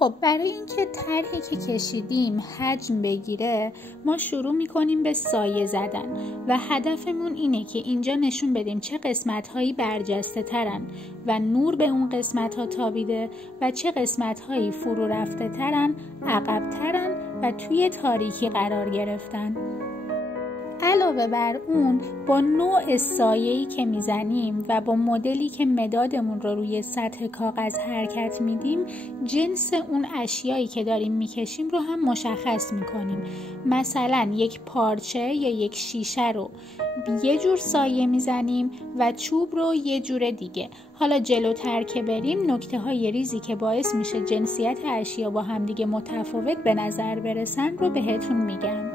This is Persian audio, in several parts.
خب برای اینکه طرحی که کشیدیم حجم بگیره ما شروع میکنیم به سایه زدن و هدفمون اینه که اینجا نشون بدیم چه قسمت‌هایی برجسته ترن و نور به اون قسمت‌ها تابیده و چه قسمت‌هایی فرو رفته ترن، عقب ترن و توی تاریکی قرار گرفتن. علاوه بر اون با نوع سایه‌ای که میزنیم و با مدلی که مدادمون رو روی سطح کاغذ حرکت میدیم جنس اون اشیایی که داریم میکشیم رو هم مشخص میکنیم. مثلا یک پارچه یا یک شیشه رو یه جور سایه میزنیم و چوب رو یه جور دیگه. حالا جلوتر که بریم نکته های ریزی که باعث میشه جنسیت اشیا با همدیگه متفاوت به نظر برسن رو بهتون میگم.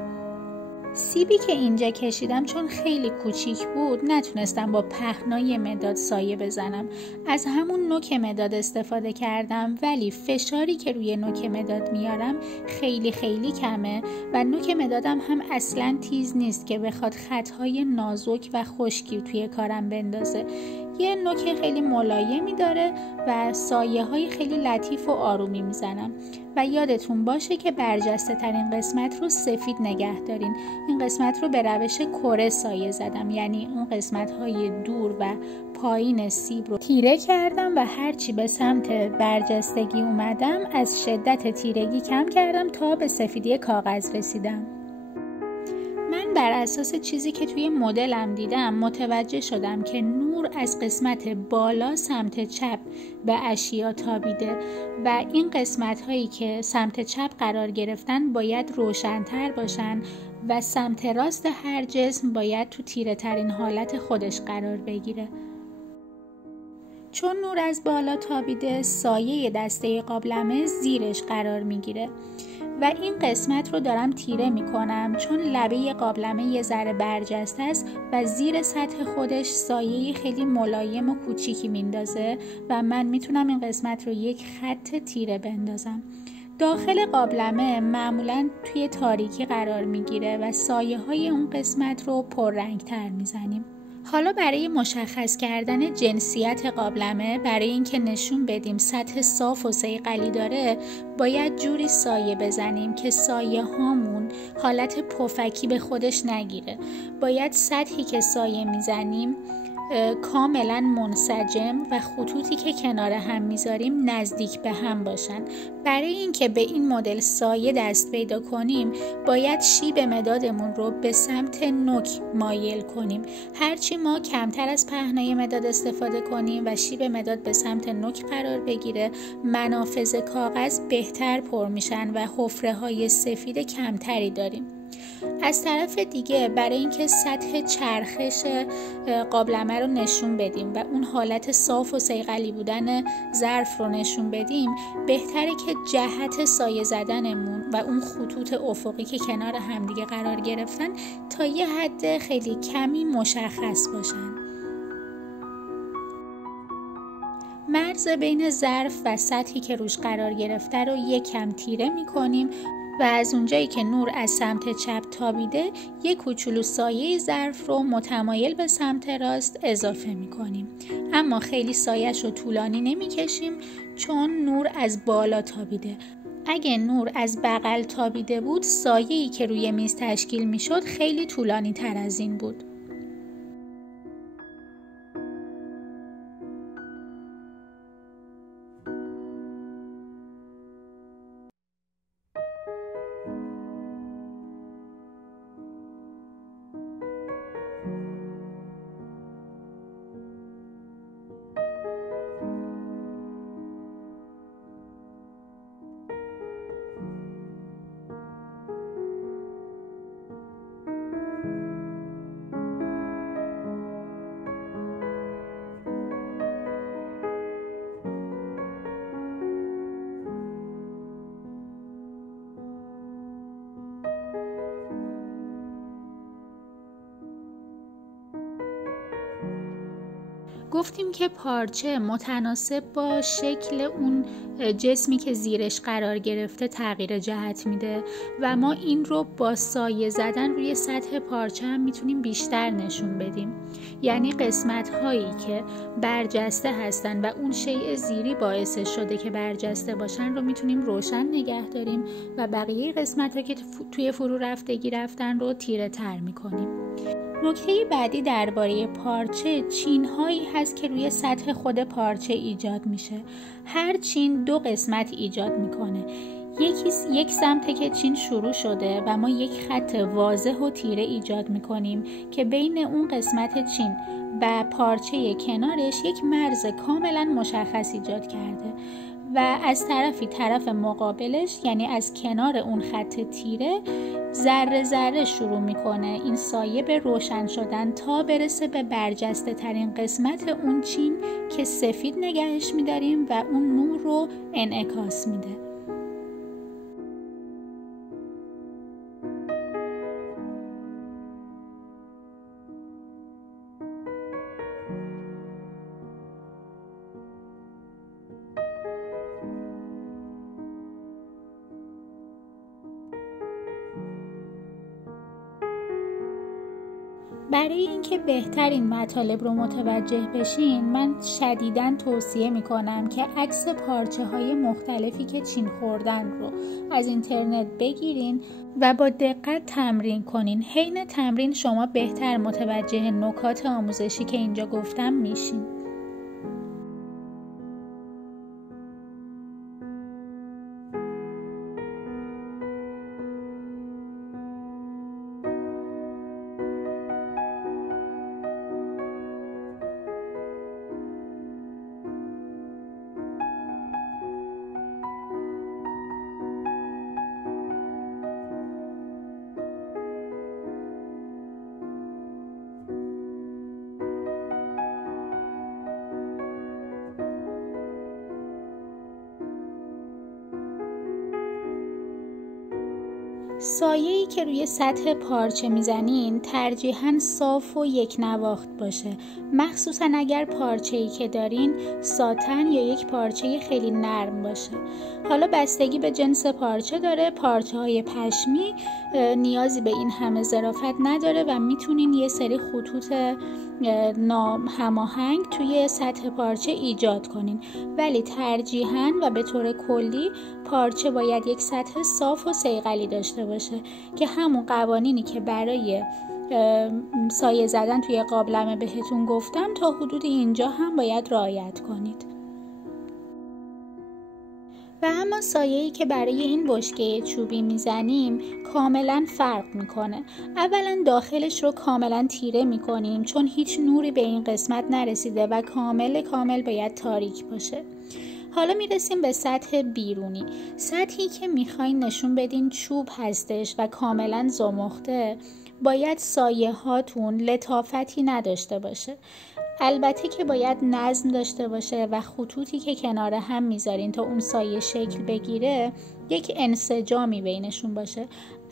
سیبی که اینجا کشیدم چون خیلی کوچیک بود نتونستم با پهنای مداد سایه بزنم. از همون نوک مداد استفاده کردم ولی فشاری که روی نوک مداد میارم خیلی خیلی کمه و نوک مدادم هم اصلا تیز نیست که بخواد خطهای نازک و خشکی توی کارم بندازه. یه نوک خیلی ملایمی داره و سایه های خیلی لطیف و آرومی میزنم. و یادتون باشه که برجسته ترین قسمت رو سفید نگه دارین. این قسمت رو به روش کره سایه زدم، یعنی اون قسمت های دور و پایین سیب رو تیره کردم و هرچی به سمت برجستگی اومدم از شدت تیرگی کم کردم تا به سفیدی کاغذ رسیدم. من بر اساس چیزی که توی مدلم دیدم متوجه شدم که نور از قسمت بالا سمت چپ به اشیا تابیده و این قسمت هایی که سمت چپ قرار گرفتن باید روشن‌تر باشن و سمت راست هر جسم باید تو تیره ترین حالت خودش قرار بگیره. چون نور از بالا تابیده سایه دسته قابلمه زیرش قرار میگیره و این قسمت رو دارم تیره میکنم چون لبه قابلمه یه ذره برجسته است و زیر سطح خودش سایه خیلی ملایم و کوچیکی میندازه و من میتونم این قسمت رو یک خط تیره بندازم. داخل قابلمه معمولاً توی تاریکی قرار میگیره و سایه های اون قسمت رو پررنگ تر میزنیم. حالا برای مشخص کردن جنسیت قابلمه، برای اینکه نشون بدیم سطح صاف و صیقلی داره، باید جوری سایه بزنیم که سایه هامون حالت پفکی به خودش نگیره. باید سطحی که سایه میزنیم کاملا منسجم و خطوطی که کنار هم میذاریم نزدیک به هم باشن. برای اینکه به این مدل سایه دست پیدا کنیم باید شیب مدادمون رو به سمت نوک مایل کنیم. هرچی ما کمتر از پهنای مداد استفاده کنیم و شیب مداد به سمت نوک قرار بگیره منافذ کاغذ بهتر پر میشن و حفره های سفید کمتری داریم. از طرف دیگه برای اینکه سطح چرخش قابلمه رو نشون بدیم و اون حالت صاف و صیقلی بودن ظرف رو نشون بدیم بهتره که جهت سایه زدنمون و اون خطوط افقی که کنار همدیگه قرار گرفتن تا یه حد خیلی کمی مشخص باشن. مرز بین ظرف و سطحی که روش قرار گرفته رو یکم تیره می‌کنیم و از اونجایی که نور از سمت چپ تابیده یک کوچولو سایه ظرف رو متمایل به سمت راست اضافه می‌کنیم. اما خیلی سایه‌ش رو طولانی نمی‌کشیم چون نور از بالا تابیده. اگه نور از بغل تابیده بود سایه‌ای که روی میز تشکیل می‌شد خیلی طولانی تر از این بود. گفتیم که پارچه متناسب با شکل اون جسمی که زیرش قرار گرفته تغییر جهت میده و ما این رو با سایه زدن روی سطح پارچه هم میتونیم بیشتر نشون بدیم. یعنی قسمت هایی که برجسته هستن و اون شیء زیری باعث شده که برجسته باشن رو میتونیم روشن نگه داریم و بقیه قسمت ها که توی فرو رفتگی رفتن رو تیره تر میکنیم. نکته بعدی درباره پارچه چین‌هایی هست که روی سطح خود پارچه ایجاد میشه. هر چین 2 قسمت ایجاد میکنه. یک سمته که چین شروع شده و ما یک خط واضح و تیره ایجاد میکنیم که بین اون قسمت چین و پارچه کنارش یک مرز کاملا مشخص ایجاد کرده و از طرف مقابلش، یعنی از کنار اون خط تیره، ذره ذره شروع میکنه این سایه به روشن شدن تا برسه به برجسته ترین قسمت اون چین که سفید نگهش میداریم و اون نور رو انعکاس میده. برای اینکه بهترین مطالب رو متوجه بشین، من شدیداً توصیه میکنم که عکس پارچه های مختلفی که چین خوردن رو از اینترنت بگیرین و با دقت تمرین کنین. حین تمرین شما بهتر متوجه نکات آموزشی که اینجا گفتم میشین. سایه‌ای که روی سطح پارچه میزنین ترجیحاً صاف و یک نواخت باشه، مخصوصاً اگر پارچه‌ای که دارین ساتن یا یک پارچه خیلی نرم باشه. حالا بستگی به جنس پارچه داره. پارچه‌های پشمی نیازی به این همه ظرافت نداره و میتونین یه سری خطوط ناهماهنگ توی سطح پارچه ایجاد کنین، ولی ترجیحاً و به طور کلی پارچه باید یک سطح صاف و صیقلی داشته باشه که همون قوانینی که برای سایه زدن توی قابلمه بهتون گفتم تا حدود اینجا هم باید رعایت کنید. و اما سایه‌ای که برای این بشکه چوبی میزنیم کاملا فرق میکنه. اولا داخلش رو کاملا تیره میکنیم چون هیچ نوری به این قسمت نرسیده و کامل باید تاریک باشه. حالا میرسیم به سطح بیرونی. سطحی که میخواین نشون بدین چوب هستش و کاملا زمخته، باید سایه هاتون لطافتی نداشته باشه. البته که باید نظم داشته باشه و خطوطی که کنار هم میذارین تا اون سایه شکل بگیره یک انسجامی بینشون باشه.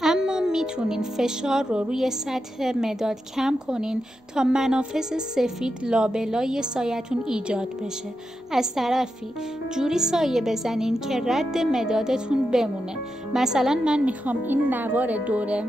اما میتونین فشار رو روی سطح مداد کم کنین تا منافذ سفید لابلای سایه‌تون ایجاد بشه. از طرفی جوری سایه بزنین که رد مدادتون بمونه. مثلا من میخوام این نوار دوره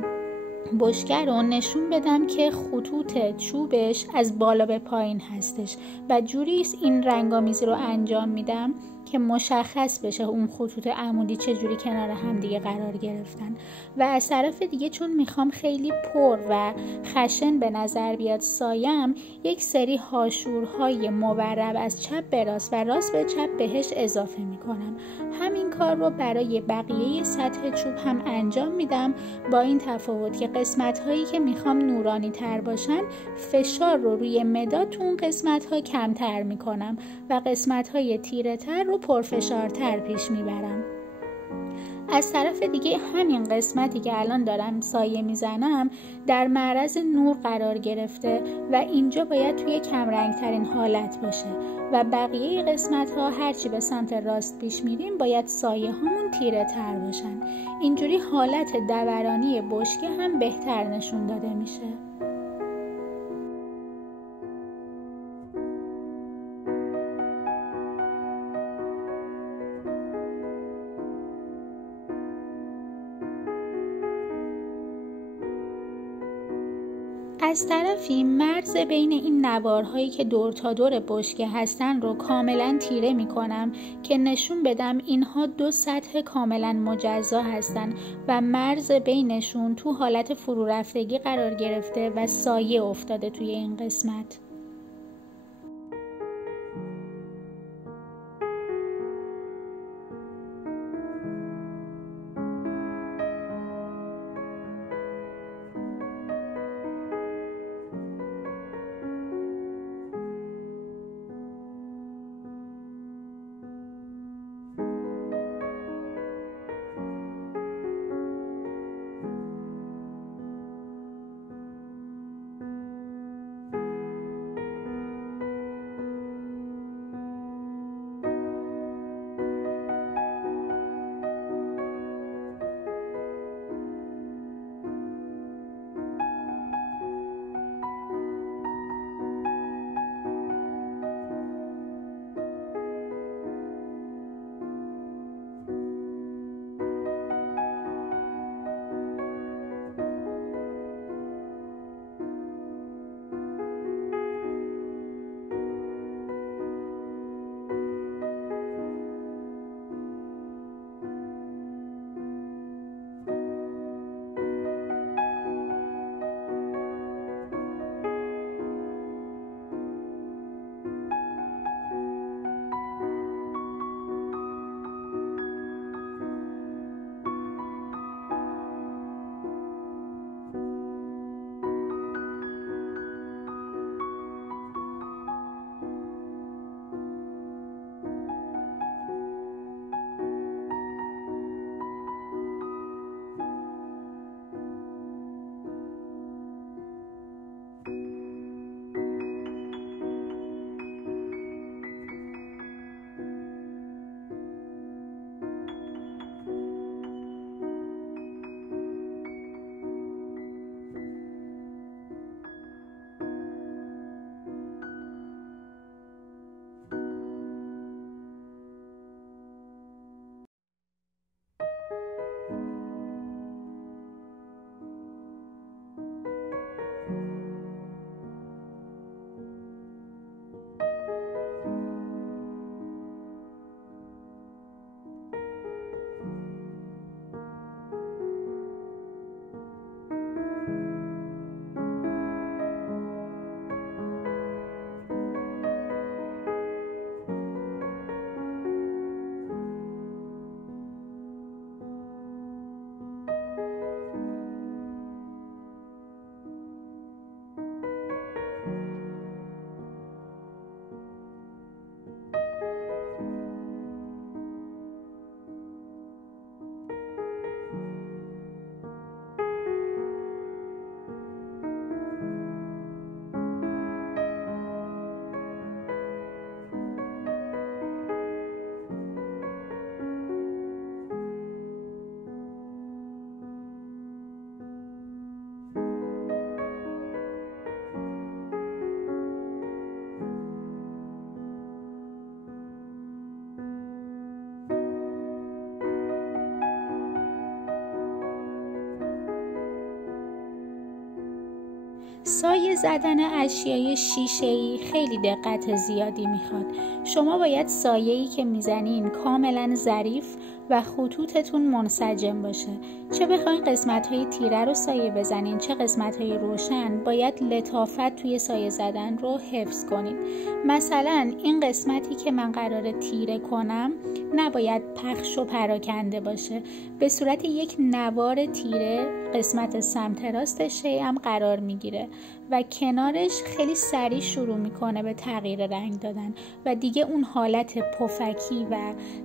بشکه رو نشون بدم که خطوط چوبش از بالا به پایین هستش و جوری این رنگامیزی رو انجام میدم که مشخص بشه اون خطوط عمودی چجوری کنار هم دیگه قرار گرفتن. و از طرف دیگه چون میخوام خیلی پر و خشن به نظر بیاد سایم، یک سری هاشورهای مورب از چپ به راست و راست به چپ بهش اضافه میکنم. همین کار رو برای بقیه سطح چوب هم انجام میدم، با این تفاوت که قسمت هایی که میخوام نورانی تر باشن فشار رو روی مداد تو اون قسمت ها کمتر میکنم و قسمت های تیره تر رو پرفشارتر پیش میبرم. از طرف دیگه همین قسمتی که الان دارم سایه میزنم در معرض نور قرار گرفته و اینجا باید توی کمرنگ ترین حالت باشه و بقیه قسمت ها هرچی به سمت راست پیش میریم باید سایه هامون تیره تر باشن. اینجوری حالت دورانی بشکه هم بهتر نشون داده میشه. از طرفی مرز بین این نوارهایی که دور تا دور بشکه هستن رو کاملا تیره می کنم که نشون بدم اینها دو سطح کاملا مجزا هستن و مرز بینشون تو حالت فرو رفتگی قرار گرفته و سایه افتاده توی این قسمت. سایه زدن اشیای شیشه‌ای خیلی دقت زیادی میخواد. شما باید سایه‌ای که میزنین کاملا ظریف و خطوطتون منسجم باشه. چه بخواین قسمت‌های تیره رو سایه بزنین، چه قسمت‌های روشن، باید لطافت توی سایه زدن رو حفظ کنین. مثلا این قسمتی که من قراره تیره کنم نباید پخش و پراکنده باشه. به صورت یک نوار تیره قسمت سمت راست شی هم قرار میگیره و کنارش خیلی سریع شروع میکنه به تغییر رنگ دادن و دیگه اون حالت پفکی و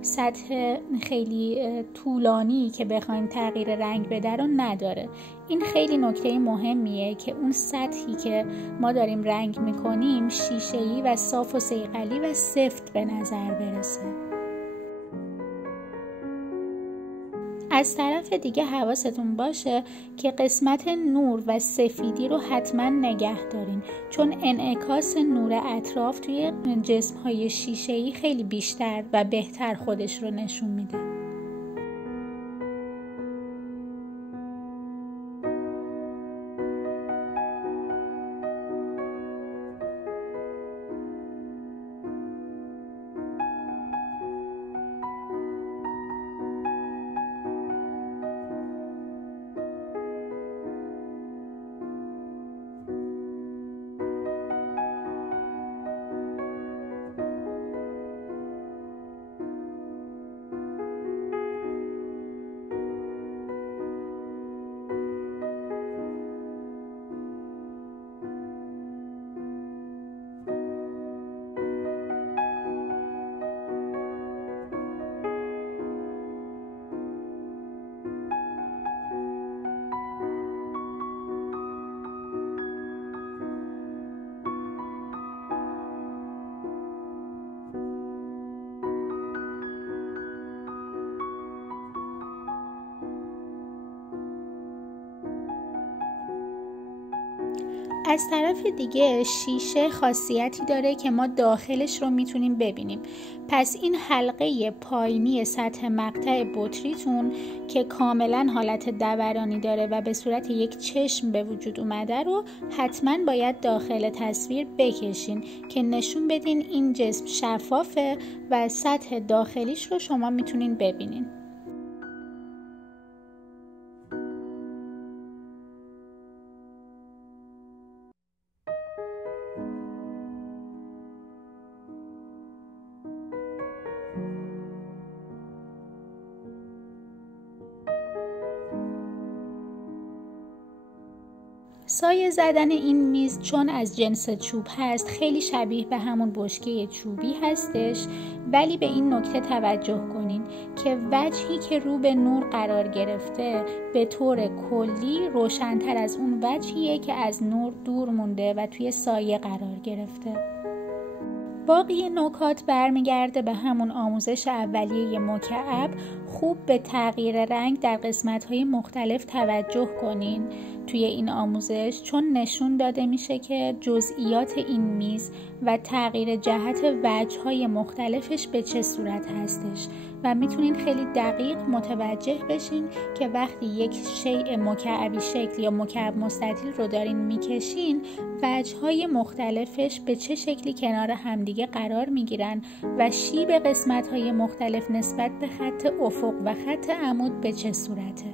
سطح خیلی طولانی که بخوایم تغییر رنگ بده رو نداره. این خیلی نکته مهمیه که اون سطحی که ما داریم رنگ میکنیم شیشه‌ای و صاف و صیقلی و سفت به نظر برسه. از طرف دیگه حواستون باشه که قسمت نور و سفیدی رو حتما نگه دارین، چون انعکاس نور اطراف توی جسم‌های شیشه‌ای خیلی بیشتر و بهتر خودش رو نشون میده. از طرف دیگه شیشه خاصیتی داره که ما داخلش رو میتونیم ببینیم. پس این حلقه پایینی سطح مقطع بطریتون که کاملا حالت دورانی داره و به صورت یک چشم به وجود اومده رو حتما باید داخل تصویر بکشین که نشون بدین این جسم شفافه و سطح داخلیش رو شما میتونین ببینین. سایه زدن این میز چون از جنس چوب هست خیلی شبیه به همون بشکه چوبی هستش، ولی به این نکته توجه کنین که وجهی که رو به نور قرار گرفته به طور کلی روشن‌تر از اون وجهیه که از نور دور مونده و توی سایه قرار گرفته. باقی نکات برمیگرده به همون آموزش اولیه مکعب. خوب به تغییر رنگ در قسمت‌های مختلف توجه کنین توی این آموزش، چون نشون داده میشه که جزئیات این میز و تغییر جهت وجه‌های مختلفش به چه صورت هستش و میتونین خیلی دقیق متوجه بشین که وقتی یک شیء مکعبی شکل یا مکعب مستطیل رو دارین میکشین وجه‌های مختلفش به چه شکلی کنار همدیگه قرار میگیرن و شیب قسمت‌های مختلف نسبت به خط افق و خط عمود به چه صورته.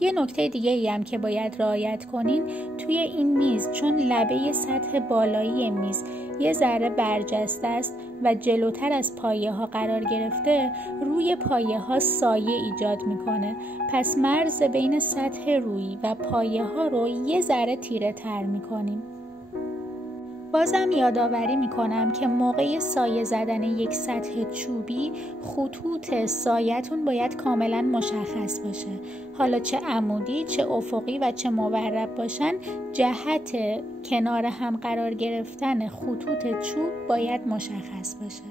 یه نکته دیگه ای هم که باید رعایت کنین توی این میز، چون لبه سطح بالایی میز یه ذره برجسته است و جلوتر از پایه ها قرار گرفته، روی پایه ها سایه ایجاد میکنه. پس مرز بین سطح روی و پایه ها رو یه ذره تیره تر میکنیم. بازم یادآوری میکنم که موقع سایه زدن یک سطح چوبی خطوط سایه‌تون باید کاملا مشخص باشه. حالا چه عمودی، چه افقی و چه مورب باشن، جهت کنار هم قرار گرفتن خطوط چوب باید مشخص باشه.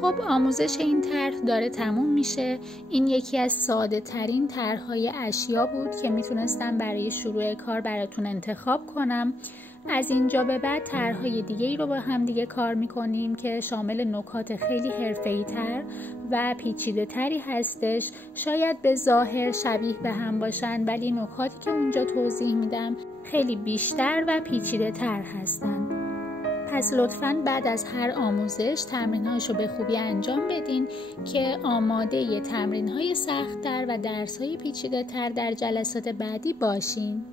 خب آموزش این طرح داره تموم میشه. این یکی از ساده ترین طرح‌های اشیا بود که میتونستم برای شروع کار براتون انتخاب کنم. از اینجا به بعد طرح‌های دیگه‌ای رو با هم دیگه کار میکنیم که شامل نکات خیلی حرفه‌ای‌تر و پیچیده‌تری هستش. شاید به ظاهر شبیه به هم باشن ولی نکاتی که اونجا توضیح میدم خیلی بیشتر و پیچیده‌تر هستن. پس لطفاً بعد از هر آموزش تمرین‌هاشو به خوبی انجام بدین که آماده تمرین‌های سخت‌تر و درس‌های پیچیده‌تر در جلسات بعدی باشین.